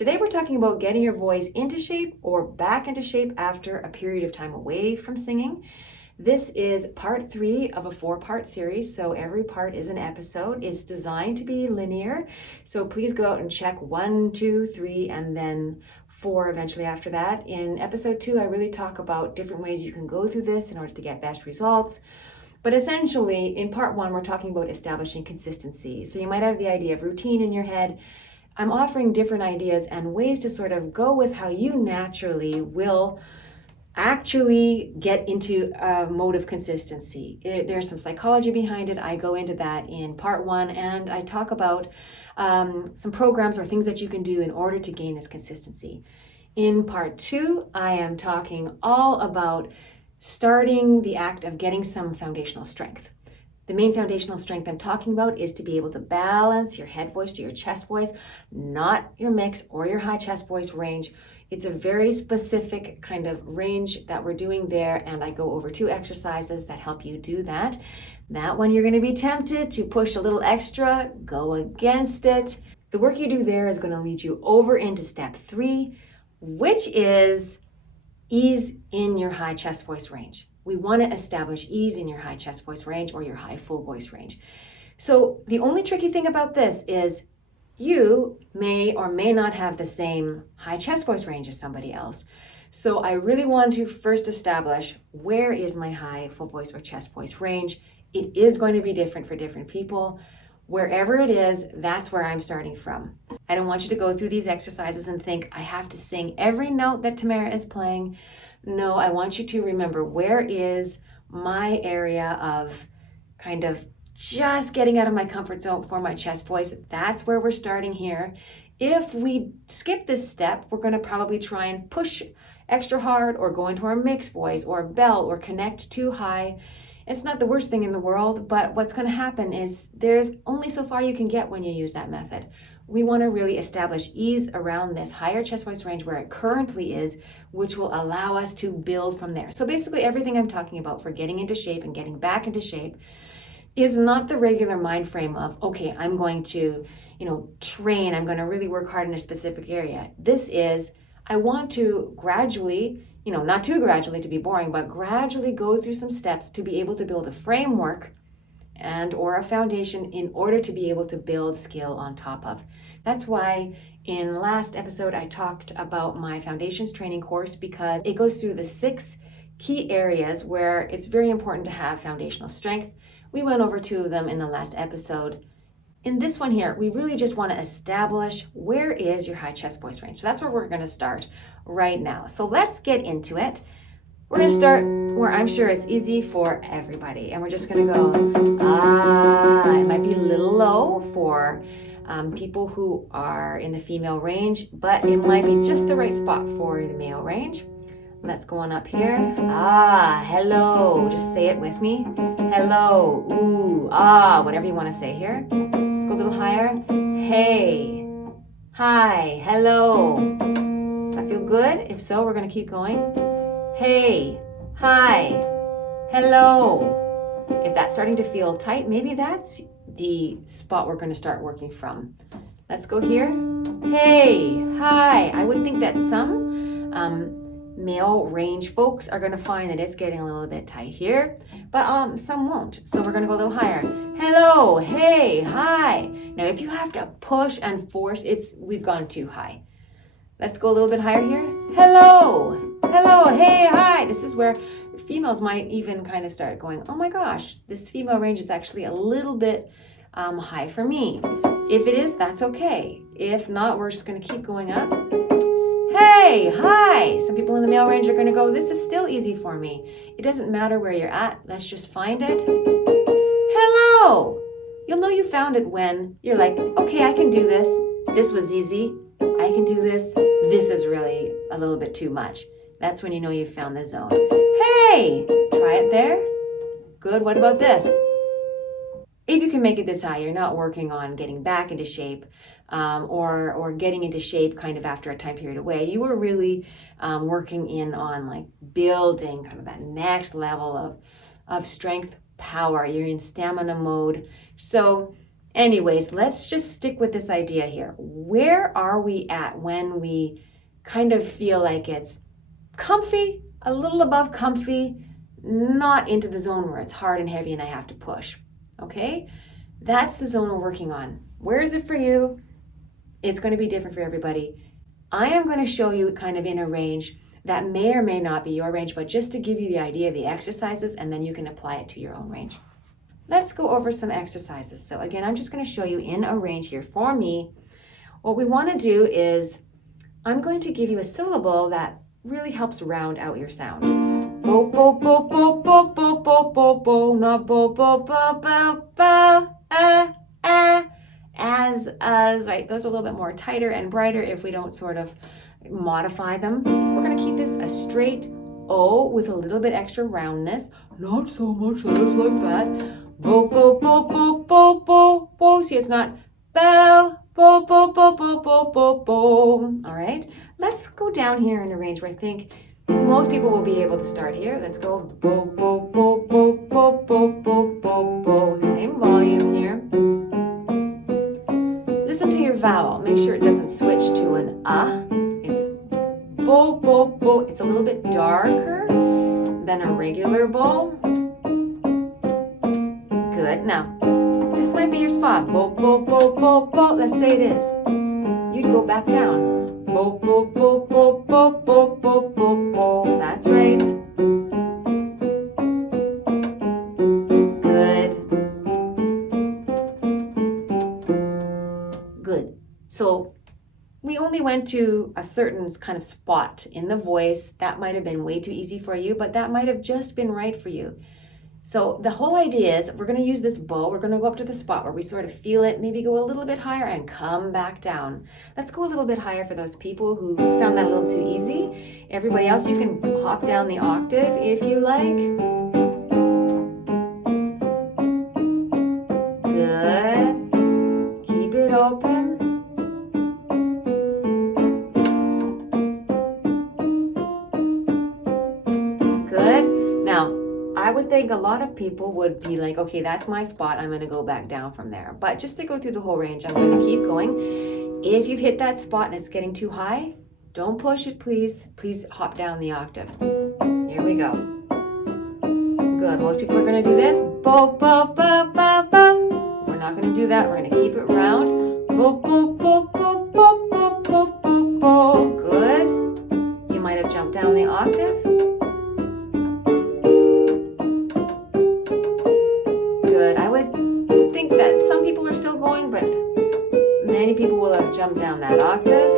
Today we're talking about getting your voice into shape or back into shape after a period of time away from singing. This is part 3 of a 4-part series, so every part is an episode. It's designed to be linear, so please go out and check 1, 2, 3, and then 4 eventually after that. In episode 2, I really talk about different ways you can go through this in order to get best results. But essentially, in part 1, we're talking about establishing consistency. So you might have the idea of routine in your head. I'm offering different ideas and ways to sort of go with how you naturally will actually get into a mode of consistency. There's some psychology behind it. I go into that in part 1, and I talk about some programs or things that you can do in order to gain this consistency. In part 2, I am talking all about starting the act of getting some foundational strength. The main foundational strength I'm talking about is to be able to balance your head voice to your chest voice, not your mix or your high chest voice range. It's a very specific kind of range that we're doing there, and I go over 2 exercises that help you do that. That one you're going to be tempted to push a little extra, go against it. The work you do there is going to lead you over into step 3, which is ease in your high chest voice range. We want to establish ease in your high chest voice range or your high full voice range. So the only tricky thing about this is you may or may not have the same high chest voice range as somebody else. So I really want to first establish, where is my high full voice or chest voice range? It is going to be different for different people. Wherever it is, that's where I'm starting from. I don't want you to go through these exercises and think, I have to sing every note that Tamara is playing. No, I want you to remember, where is my area of kind of just getting out of my comfort zone for my chest voice. That's where we're starting here. If we skip this step, we're going to probably try and push extra hard or go into our mixed voice or bell or connect too high. It's not the worst thing in the world, but what's going to happen is there's only so far you can get when you use that method. We want to really establish ease around this higher chest voice range where it currently is, which will allow us to build from there. So basically everything I'm talking about for getting into shape and getting back into shape is not the regular mind frame of, okay, I'm going to, train, I'm going to really work hard in a specific area. This is, I want to gradually, not too gradually to be boring, but gradually go through some steps to be able to build a framework and or a foundation in order to be able to build skill on top of. That's why in last episode I talked about my foundations training course, because it goes through the 6 key areas where it's very important to have foundational strength. We went over 2 of them in the last episode. In this one here, we really just want to establish, where is your high chest voice range. So that's where we're going to start right now. So let's get into it. We're going to start where I'm sure it's easy for everybody. And we're just going to go, it might be a little low for people who are in the female range, but it might be just the right spot for the male range. Let's go on up here. Hello. Just say it with me. Hello. Ooh, whatever you want to say here. Let's go a little higher. Hey. Hi. Hello. Does that feel good? If so, we're going to keep going. Hey. Hi. Hello. If that's starting to feel tight, maybe that's the spot we're going to start working from. Let's go here. Hey. Hi. I would think that some male range folks are going to find that it's getting a little bit tight here, but some won't. So we're going to go a little higher. Hello, hey, hi. Now if you have to push and force, we've gone too high. Let's go a little bit higher here. Hello, hey, hi. This is where females might even kind of start going, oh my gosh, this female range is actually a little bit high for me. If it is, that's okay. If not, we're just going to keep going up. Hey, hi. Some people in the male range are going to go, this is still easy for me. It doesn't matter where you're at. Let's just find it. Hello. You'll know you found it when you're like, okay, I can do this. This was easy. I can do this. This is really a little bit too much. That's when you know you've found the zone. Hey, try it there. Good. What about this? If you can make it this high, you're not working on getting back into shape or getting into shape kind of after a time period away. You were really working in on like building kind of that next level of strength, power. You're in stamina mode. So Anyways, let's just stick with this idea here. Where are we at when we kind of feel like it's comfy, a little above comfy, not into the zone where it's hard and heavy and I have to push? Okay? That's the zone we're working on. Where is it for you? It's going to be different for everybody. I am going to show you kind of in a range that may or may not be your range, but just to give you the idea of the exercises, and then you can apply it to your own range. Let's go over some exercises. So again, I'm just going to show you in a range here for me. What we want to do is I'm going to give you a syllable that really helps round out your sound. Bo, bo, bo, bo, bo, bo, bo, bo, bo, not bo, bo, bo, bo, bo, as, right? Those are a little bit more tighter and brighter if we don't sort of modify them. We're going to keep this a straight O with a little bit extra roundness. Not so much that it's like that. Bo, bo, bo, bo, bo, bo, bo. See, it's not bow, bo, bo, bo, bo, bo, bo, bo. All right, let's go down here in a range where I think most people will be able to start here. Let's go bo, bo, bo, bo, bo, bo, bo, bo, bo. Same volume here. Listen to your vowel. Make sure it doesn't switch to an It's bo, bo, bo. It's a little bit darker than a regular bo. Good. Now, this might be your spot. Bo, bo, bo, bo, bo. Let's say it is. You'd go back down. Bo, bo, bo, bo, bo, bo, bo, bo, bo. That's right. Good. Good. So we only went to a certain kind of spot in the voice. That might have been way too easy for you, but that might have just been right for you. So the whole idea is we're going to use this bow. We're going to go up to the spot where we sort of feel it, maybe go a little bit higher and come back down. Let's go a little bit higher for those people who found that a little too easy. Everybody else, you can hop down the octave if you like. Good. Keep it open. Good. Now, I would think a lot of people would be like, okay, that's my spot. I'm going to go back down from there. But just to go through the whole range, I'm going to keep going. If you've hit that spot and it's getting too high, don't push it, please. Please hop down the octave. Here we go. Good. Most people are going to do this. Bo, bo, bo, bo, bo. We're not going to do that. We're going to keep it round. Bo, bo, bo, bo, bo, bo, bo, bo, bo. Good. You might have jumped down the octave. That some people are still going, but many people will have jumped down that octave.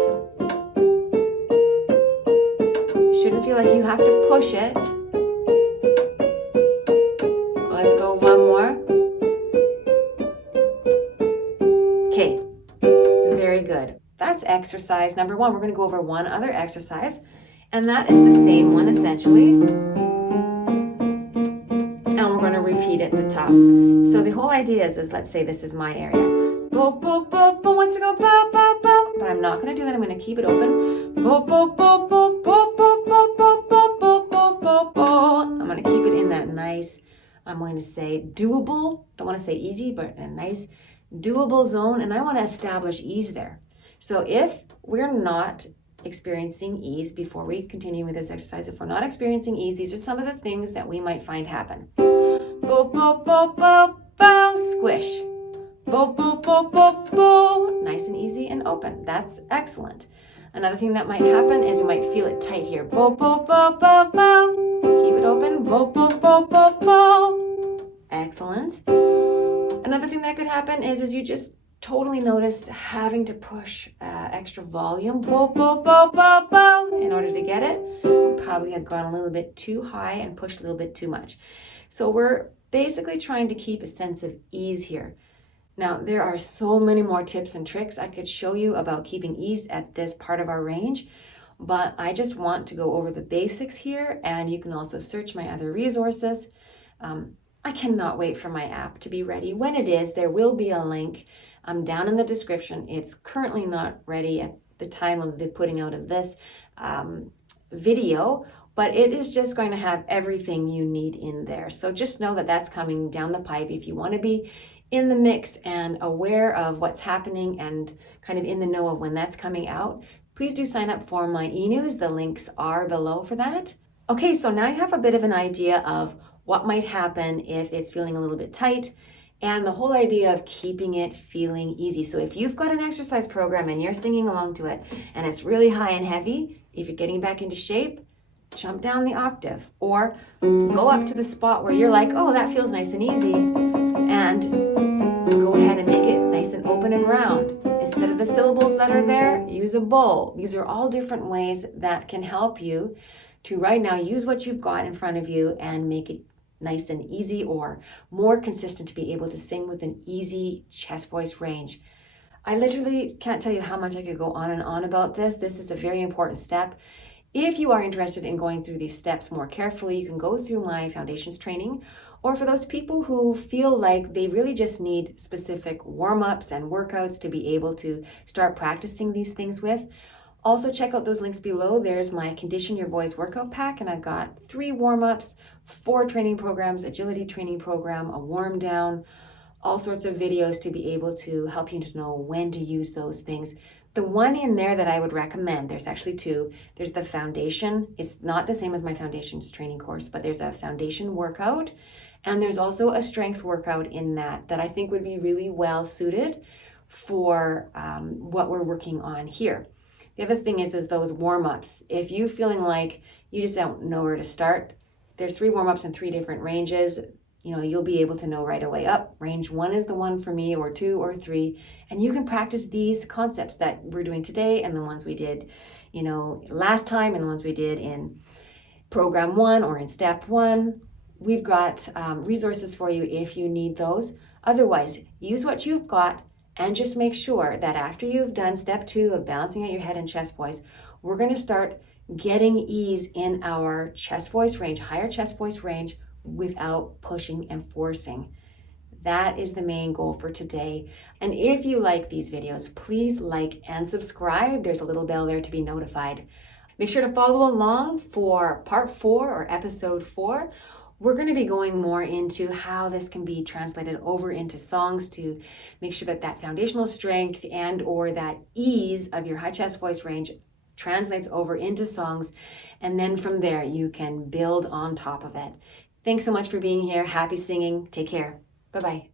You shouldn't feel like you have to push it. Let's go one more. Okay, very good. That's exercise number one. We're going to go over one other exercise, and that is the same one essentially. And we're going to repeat at the top. So the whole idea is let's say this is my area. Bo, bo, bo, bo, wants to go bo, bo, bo. But I'm not going to do that. I'm going to keep it open. Bo, bo, bo, bo, bo, bo, bo, bo, bo, bo, bo, bo, bo. I'm going to keep it in that nice, I'm going to say doable. Don't want to say easy, but a nice doable zone. And I want to establish ease there. So if we're not experiencing ease, before we continue with this exercise, if we're not experiencing ease, these are some of the things that we might find happen. Bo, bo, bo, bo, bo, squish. Bo, bo, bo, bo, bo. Nice and easy and open. That's excellent. Another thing that might happen is you might feel it tight here. Bo, bo, bo, bo, bo. Keep it open. Bo, bo, bo, bo, bo. Excellent. Another thing that could happen is you just totally notice having to push extra volume, bo, bo, bo, bo, bo, in order to get it. You probably have gone a little bit too high and pushed a little bit too much. So we're basically trying to keep a sense of ease here. Now, there are so many more tips and tricks I could show you about keeping ease at this part of our range, but I just want to go over the basics here, and you can also search my other resources. I cannot wait for my app to be ready. When it is, there will be a link down in the description. It's currently not ready at the time of the putting out of this video, but it is just going to have everything you need in there. So just know that that's coming down the pipe. If you want to be in the mix and aware of what's happening and kind of in the know of when that's coming out, please do sign up for my e-news. The links are below for that. Okay, so now you have a bit of an idea of what might happen if it's feeling a little bit tight and the whole idea of keeping it feeling easy. So if you've got an exercise program and you're singing along to it and it's really high and heavy, if you're getting back into shape, jump down the octave or go up to the spot where you're like, oh, that feels nice and easy, and go ahead and make it nice and open and round. Instead of the syllables that are there, use a bow. These are all different ways that can help you to right now use what you've got in front of you and make it nice and easy or more consistent to be able to sing with an easy chest voice range. I literally can't tell you how much I could go on and on about this. This is a very important step. If you are interested in going through these steps more carefully, you can go through my foundations training, or for those people who feel like they really just need specific warm-ups and workouts to be able to start practicing these things with, also check out those links below. There's my Condition Your Voice workout pack, and I've got 3 warm-ups, 4 training programs, agility training program, a warm down, all sorts of videos to be able to help you to know when to use those things. The one in there that I would recommend, there's actually 2. There's the foundation. It's not the same as my foundations training course, but there's a foundation workout. And there's also a strength workout in that I think would be really well suited for what we're working on here. The other thing is those warm-ups. If you're feeling like you just don't know where to start, there's 3 warm-ups in 3 different ranges. You'll be able to know right away, range 1 is the one for me, or 2 or 3. And you can practice these concepts that we're doing today and the ones we did, last time and the ones we did in program 1 or in step 1. We've got resources for you if you need those. Otherwise, use what you've got and just make sure that after you've done step 2 of balancing out your head and chest voice, we're going to start getting ease in our chest voice range, higher chest voice range, without pushing and forcing. That is the main goal for today. And if you like these videos, please like and subscribe. There's a little bell there to be notified. Make sure to follow along for part 4 or episode 4. We're going to be going more into how this can be translated over into songs to make sure that foundational strength and or that ease of your high chest voice range translates over into songs. And then from there, you can build on top of it. Thanks so much for being here. Happy singing. Take care. Bye-bye.